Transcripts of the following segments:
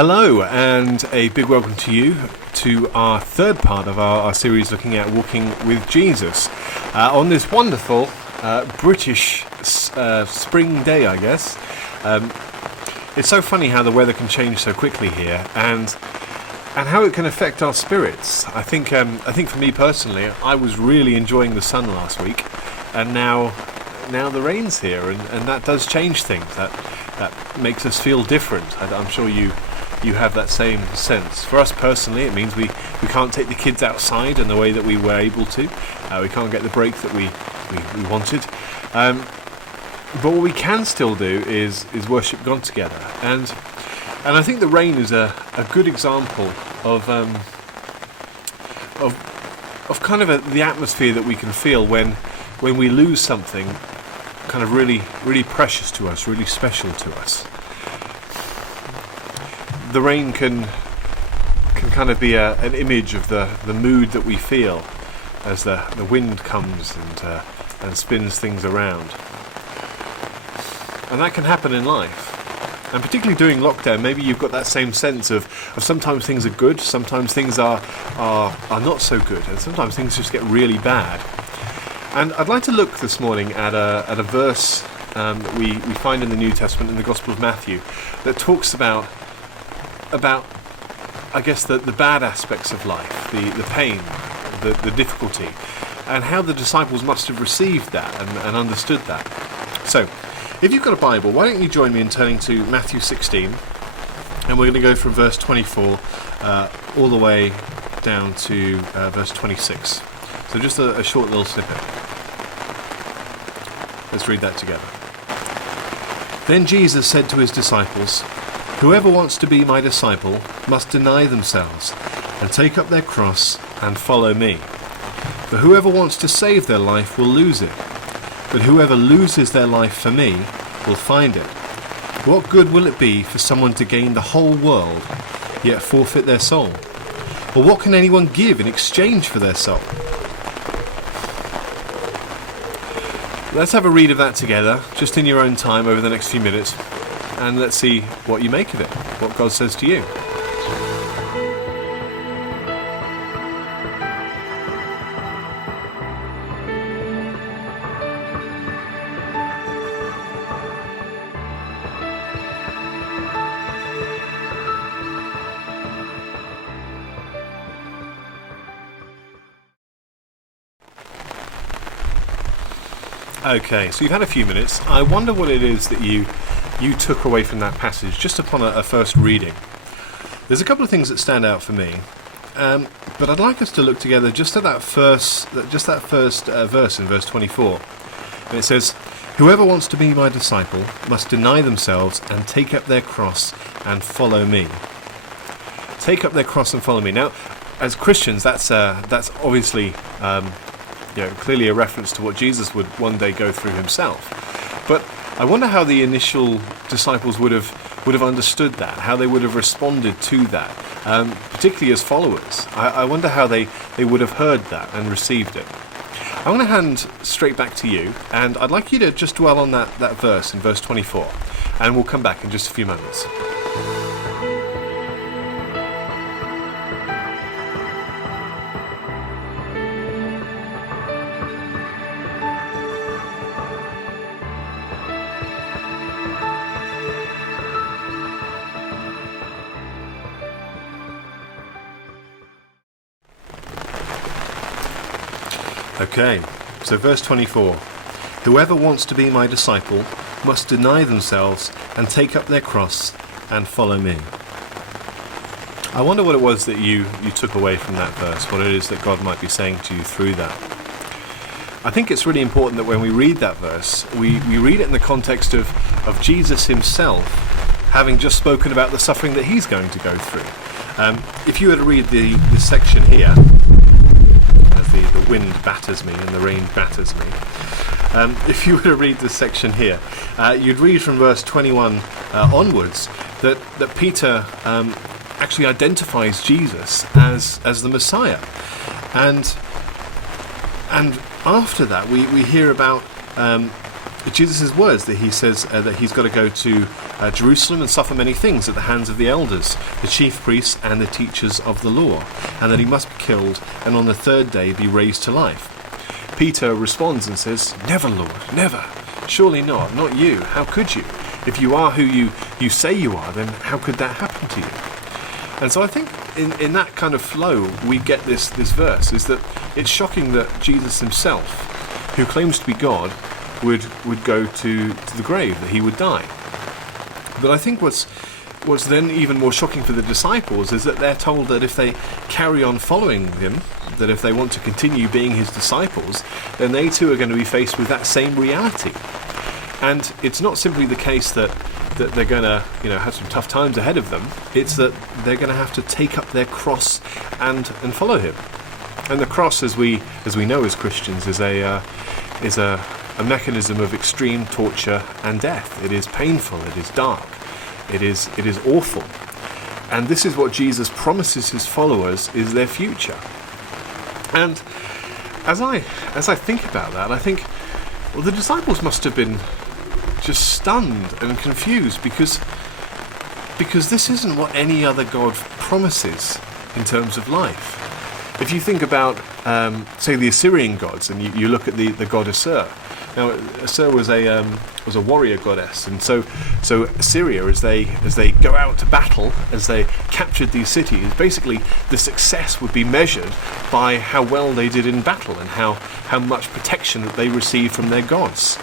Hello, and a big welcome to you to our third part of our series looking at walking with Jesus on this wonderful British spring day, I guess. It's so funny how the weather can change so quickly here, and how it can affect our spirits. I think for me personally, I was really enjoying the sun last week, and now the rain's here, and that does change things. That makes us feel different. I'm sure you have that same sense. For us personally, it means we can't take the kids outside in the way that we were able to. We can't get the break that we wanted. But what we can still do is worship God together. And I think the rain is a good example of kind of the atmosphere that we can feel when we lose something kind of really, really precious to us, really special to us. The rain can kind of be an image of the mood that we feel as the wind comes and spins things around. And that can happen in life. And particularly during lockdown, maybe you've got that same sense of sometimes things are good, sometimes things are not so good, and sometimes things just get really bad. And I'd like to look this morning at a verse that we find in the New Testament in the Gospel of Matthew that talks about I guess the bad aspects of life, the pain, the difficulty, and how the disciples must have received that and understood that. So, if you've got a Bible, why don't you join me in turning to Matthew 16, and we're going to go from verse 24 all the way down to verse 26. So just a short little snippet. Let's read that together. Then Jesus said to his disciples, "Whoever wants to be my disciple must deny themselves and take up their cross and follow me. For whoever wants to save their life will lose it, but whoever loses their life for me will find it. What good will it be for someone to gain the whole world, yet forfeit their soul? Or what can anyone give in exchange for their soul?" Let's have a read of that together, just in your own time over the next few minutes, and let's see what you make of it, what God says to you. Okay, so you've had a few minutes. I wonder what it is that you took away from that passage just upon a first reading. There's a couple of things that stand out for me, but I'd like us to look together just at that first verse in verse 24. And it says, "Whoever wants to be my disciple must deny themselves and take up their cross and follow me." Take up their cross and follow me. Now, as Christians, that's obviously clearly a reference to what Jesus would one day go through himself. But I wonder how the initial disciples would have understood that, how they would have responded to that, particularly as followers. I wonder how they would have heard that and received it. I want to hand straight back to you, and I'd like you to just dwell on that verse in verse 24, and we'll come back in just a few moments. Okay, so verse 24. "Whoever wants to be my disciple must deny themselves and take up their cross and follow me." I wonder what it was that you took away from that verse, what it is that God might be saying to you through that. I think it's really important that when we read that verse, we read it in the context of Jesus himself having just spoken about the suffering that he's going to go through. If you were to read the section here, the wind batters me and the rain batters me. If you were to read this section here, you'd read from verse 21 onwards that Peter actually identifies Jesus as the Messiah, and after that we hear about Jesus' words that he says that he's got to go to Jerusalem and suffer many things at the hands of the elders, the chief priests and the teachers of the law, and that he must be killed and on the third day be raised to life. Peter responds and says, "Never, Lord, never. Surely not you. How could you? If you are who you say you are, then how could that happen to you?" And so I think in that kind of flow we get this verse, is that it's shocking that Jesus himself, who claims to be God, would go to the grave, that he would die. But I think what's then even more shocking for the disciples is that they're told that if they carry on following him, that if they want to continue being his disciples, then they too are going to be faced with that same reality. And it's not simply the case that they're going to have some tough times ahead of them. It's that they're going to have to take up their cross and follow him. And the cross, as we know as Christians, is a mechanism of extreme torture and death. It is painful. It is dark. It is awful. And this is what Jesus promises his followers is their future. And as I think about that, I think, well, the disciples must have been just stunned and confused because this isn't what any other God promises in terms of life. If you think about, say, the Assyrian gods, and you look at the god Assur. Now, Assur was a warrior goddess, and so Assyria, as they go out to battle, as they captured these cities, basically the success would be measured by how well they did in battle and how much protection that they received from their gods.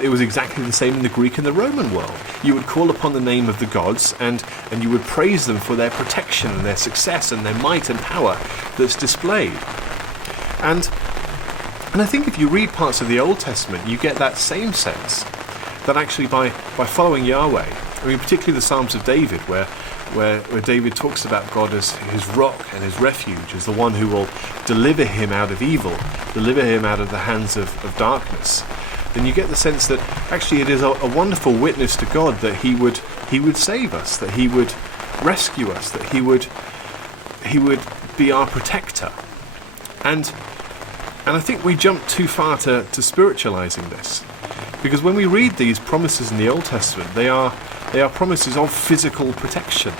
It was exactly the same in the Greek and the Roman world. You would call upon the name of the gods and you would praise them for their protection and their success and their might and power that's displayed. And I think if you read parts of the Old Testament, you get that same sense that actually by following Yahweh, I mean particularly the Psalms of David, where David talks about God as his rock and his refuge, as the one who will deliver him out of evil, deliver him out of the hands of darkness, then you get the sense that actually it is a wonderful witness to God that he would save us, that he would rescue us, that he would be our protector. And I think we jump too far to spiritualizing this, because when we read these promises in the Old Testament, they are promises of physical protection.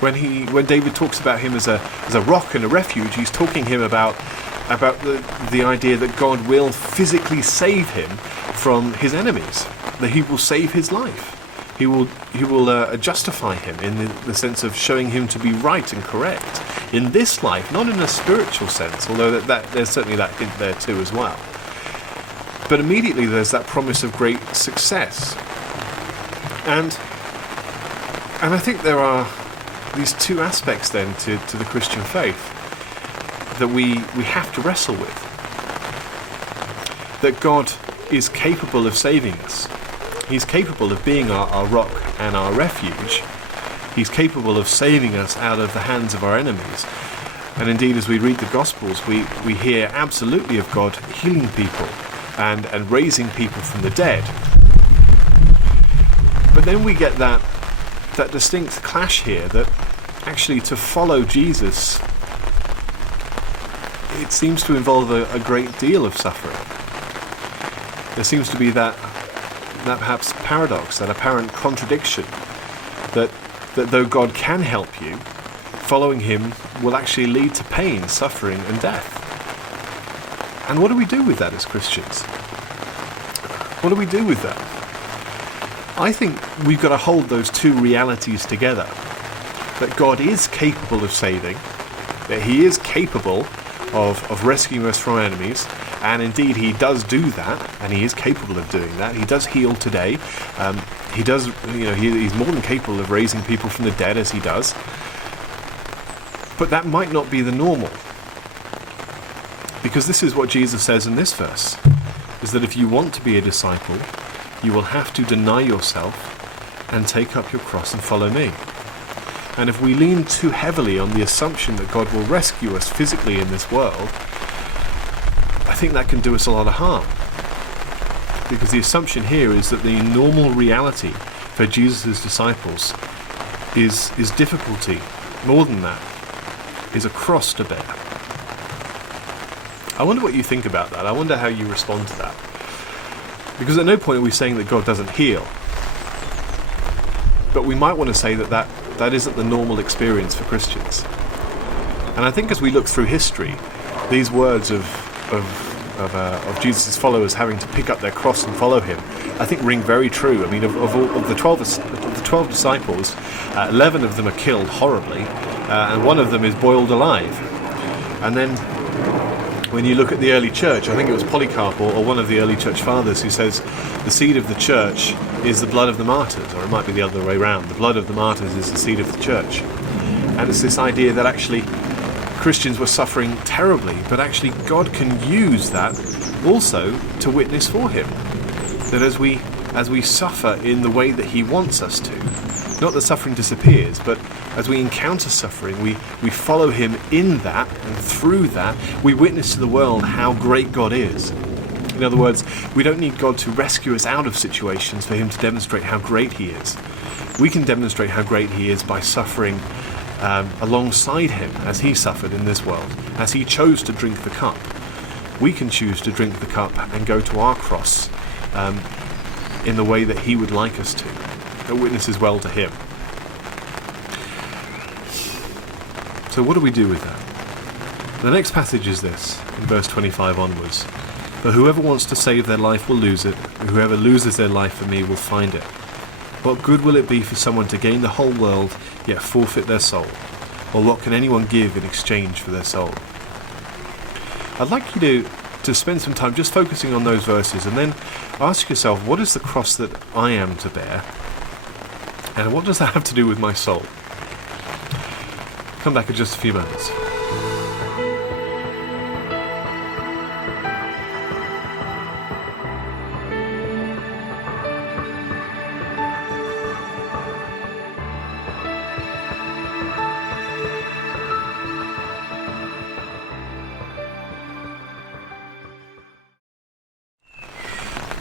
When David talks about him as a rock and a refuge, he's talking him about the idea that God will physically save him from his enemies, that he will save his life. He will justify him in the sense of showing him to be right and correct in this life, not in a spiritual sense, although that there's certainly that hint there too as well. But immediately there's that promise of great success. And I think there are these two aspects then to the Christian faith that we have to wrestle with. That God is capable of saving us. He's capable of being our rock and our refuge. He's capable of saving us out of the hands of our enemies. And indeed, as we read the Gospels, we hear absolutely of God healing people and raising people from the dead. But then we get that distinct clash here, that actually to follow Jesus, it seems to involve a great deal of suffering. There seems to be that perhaps paradox, that apparent contradiction, that though God can help you, following him will actually lead to pain, suffering and death. And what do we do with that as Christians? What do we do with that? I think we've got to hold those two realities together. That God is capable of saving, that he is capable of rescuing us from our enemies, and indeed he does do that, and he is capable of doing that. He does heal today. He does, he's more than capable of raising people from the dead as he does. But that might not be the normal. Because this is what Jesus says in this verse, is that if you want to be a disciple, you will have to deny yourself and take up your cross and follow me. And if we lean too heavily on the assumption that God will rescue us physically in this world, I think that can do us a lot of harm. Because the assumption here is that the normal reality for Jesus' disciples is difficulty. More than that, is a cross to bear. I wonder what you think about that. I wonder how you respond to that. Because at no point are we saying that God doesn't heal. but we might want to say that isn't the normal experience for Christians. And I think as we look through history, these words of Jesus' followers having to pick up their cross and follow him, I think ring very true. I mean, of the 12 disciples, 11 of them are killed horribly, and one of them is boiled alive. And then when you look at the early church, I think it was Polycarp or one of the early church fathers who says the seed of the church is the blood of the martyrs, or it might be the other way around. The blood of the martyrs is the seed of the church. And it's this idea that actually Christians were suffering terribly, but actually God can use that also to witness for him. That as we suffer in the way that he wants us to, not that suffering disappears, but as we encounter suffering, we follow him in that, and through that we witness to the world how great God is. In other words, we don't need God to rescue us out of situations for him to demonstrate how great he is. We can demonstrate how great he is by suffering alongside him as he suffered in this world, as he chose to drink the cup. We can choose to drink the cup and go to our cross in the way that he would like us to. That witnesses well to him. So what do we do with that? The next passage is this, in verse 25 onwards. For whoever wants to save their life will lose it, and whoever loses their life for me will find it. What good will it be for someone to gain the whole world, yet forfeit their soul? Or what can anyone give in exchange for their soul? I'd like you to spend some time just focusing on those verses, and then ask yourself, what is the cross that I am to bear? And what does that have to do with my soul? Come back in just a few moments.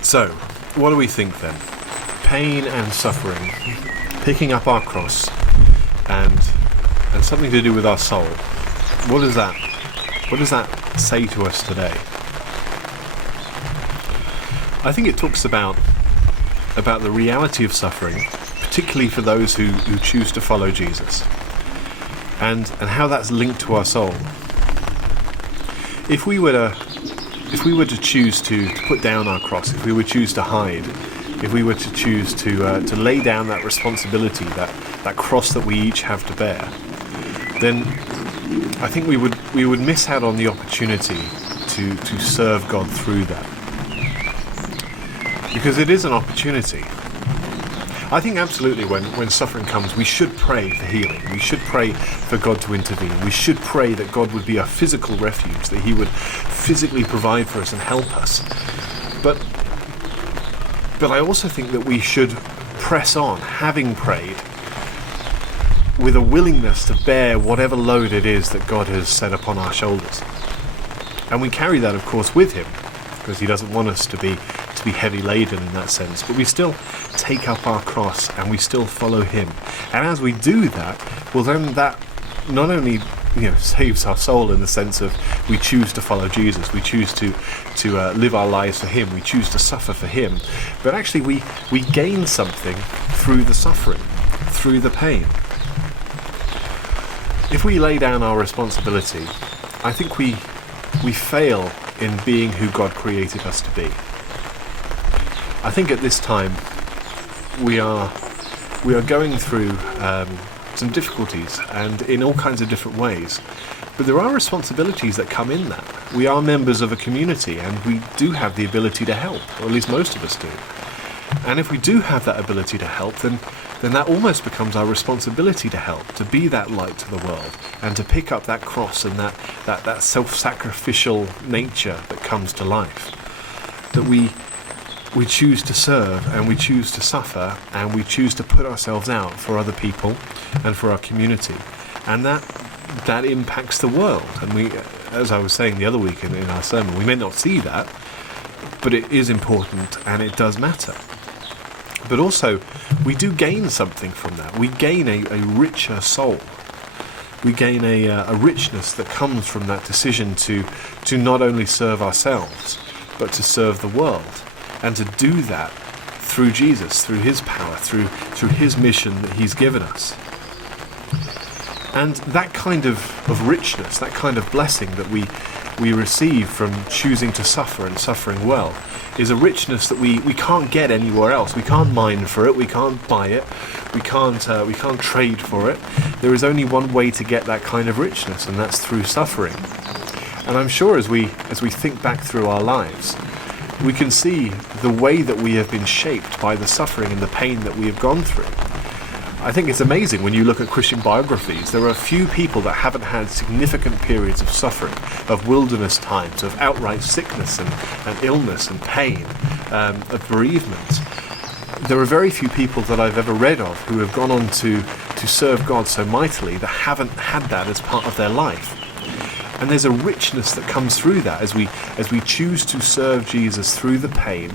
So, what do we think then? Pain and suffering, picking up our cross, and something to do with our soul. What does that say to us today? I think it talks about the reality of suffering, particularly for those who choose to follow Jesus, and how that's linked to our soul. If we were to choose to put down our cross, if we would choose to hide, if we were to choose to lay down that responsibility, that cross that we each have to bear, then I think we would miss out on the opportunity to serve God through that. Because it is an opportunity. I think absolutely when suffering comes, we should pray for healing. We should pray for God to intervene. We should pray that God would be a physical refuge, that he would physically provide for us and help us. But I also think that we should press on, having prayed, with a willingness to bear whatever load it is that God has set upon our shoulders. And we carry that, of course, with him, because he doesn't want us to be heavy laden in that sense, but we still take up our cross and we still follow him. And as we do that, well, then that not only saves our soul in the sense of we choose to follow Jesus, we choose to live our lives for him, we choose to suffer for him, but actually we gain something through the suffering, through the pain. If we lay down our responsibility, I think we fail in being who God created us to be. I think at this time we are going through some difficulties, and in all kinds of different ways. But there are responsibilities that come in that. We are members of a community, and we do have the ability to help, or at least most of us do. And if we do have that ability to help, then that almost becomes our responsibility to help, to be that light to the world, and to pick up that cross and that self-sacrificial nature that comes to life. That we choose to serve, and we choose to suffer, and we choose to put ourselves out for other people and for our community. And that impacts the world. And we, as I was saying the other week in our sermon, we may not see that, but it is important and it does matter. But also, we do gain something from that. We gain a richer soul. We gain a richness that comes from that decision to not only serve ourselves, but to serve the world. And to do that through Jesus, through his power, through his mission that he's given us. And that kind of richness, that kind of blessing that we receive from choosing to suffer and suffering well, is a richness that we can't get anywhere else. We can't mine for it, we can't buy it, we can't trade for it. There is only one way to get that kind of richness, and that's through suffering. And I'm sure as we think back through our lives, we can see the way that we have been shaped by the suffering and the pain that we have gone through. I think it's amazing when you look at Christian biographies. There are a few people that haven't had significant periods of suffering, of wilderness times, of outright sickness and illness and pain, of bereavement. There are very few people that I've ever read of who have gone on to serve God so mightily that haven't had that as part of their life. And there's a richness that comes through that as we choose to serve Jesus through the pain.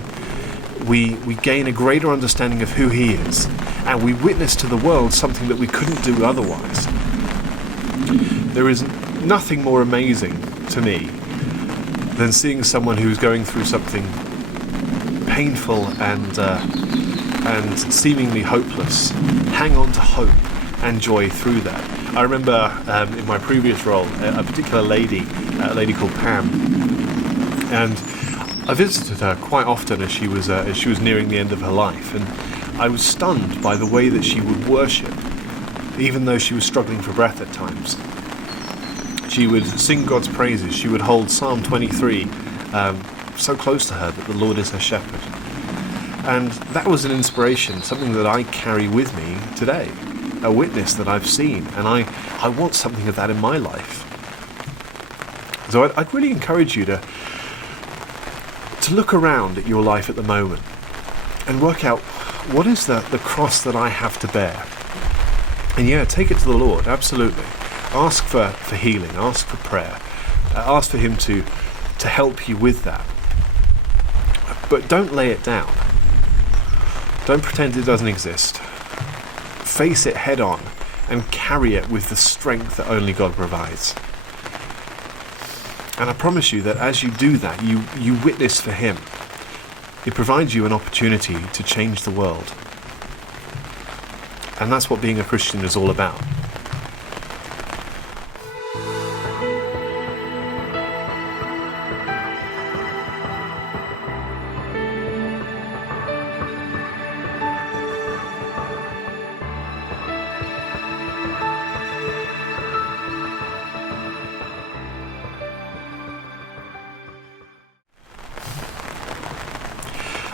We gain a greater understanding of who he is, and we witness to the world something that we couldn't do otherwise. There is nothing more amazing to me than seeing someone who's going through something painful and seemingly hopeless hang on to hope and joy through that. I remember in my previous role, a particular lady, a lady called Pam, and I visited her quite often as she was nearing the end of her life, and I was stunned by the way that she would worship, even though she was struggling for breath at times. She would sing God's praises. She would hold Psalm 23 so close to her that the Lord is her shepherd. And that was an inspiration, something that I carry with me today, a witness that I've seen, and I want something of that in my life. So I'd really encourage you to look around at your life at the moment and work out, what is the cross that I have to bear? And yeah, take it to the Lord, absolutely. Ask for healing, ask for prayer, ask for him to help you with that. But don't lay it down. Don't pretend it doesn't exist. Face it head on and carry it with the strength that only God provides. And I promise you that as you do that, you witness for him. It provides you an opportunity to change the world. And that's what being a Christian is all about.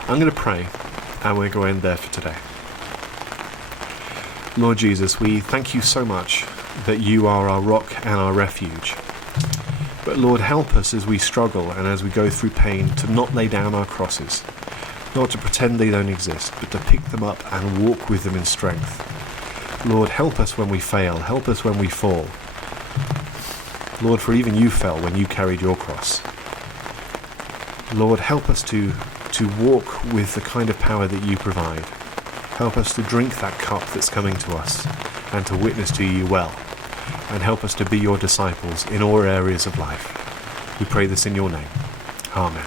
I'm going to pray, and we're going to end there for today. Lord Jesus, we thank you so much that you are our rock and our refuge. But Lord, help us as we struggle and as we go through pain to not lay down our crosses, not to pretend they don't exist, but to pick them up and walk with them in strength. Lord, help us when we fail, help us when we fall. Lord, for even you fell when you carried your cross. Lord, help us to walk with the kind of power that you provide. Help us to drink that cup that's coming to us and to witness to you well. And help us to be your disciples in all areas of life. We pray this in your name. Amen.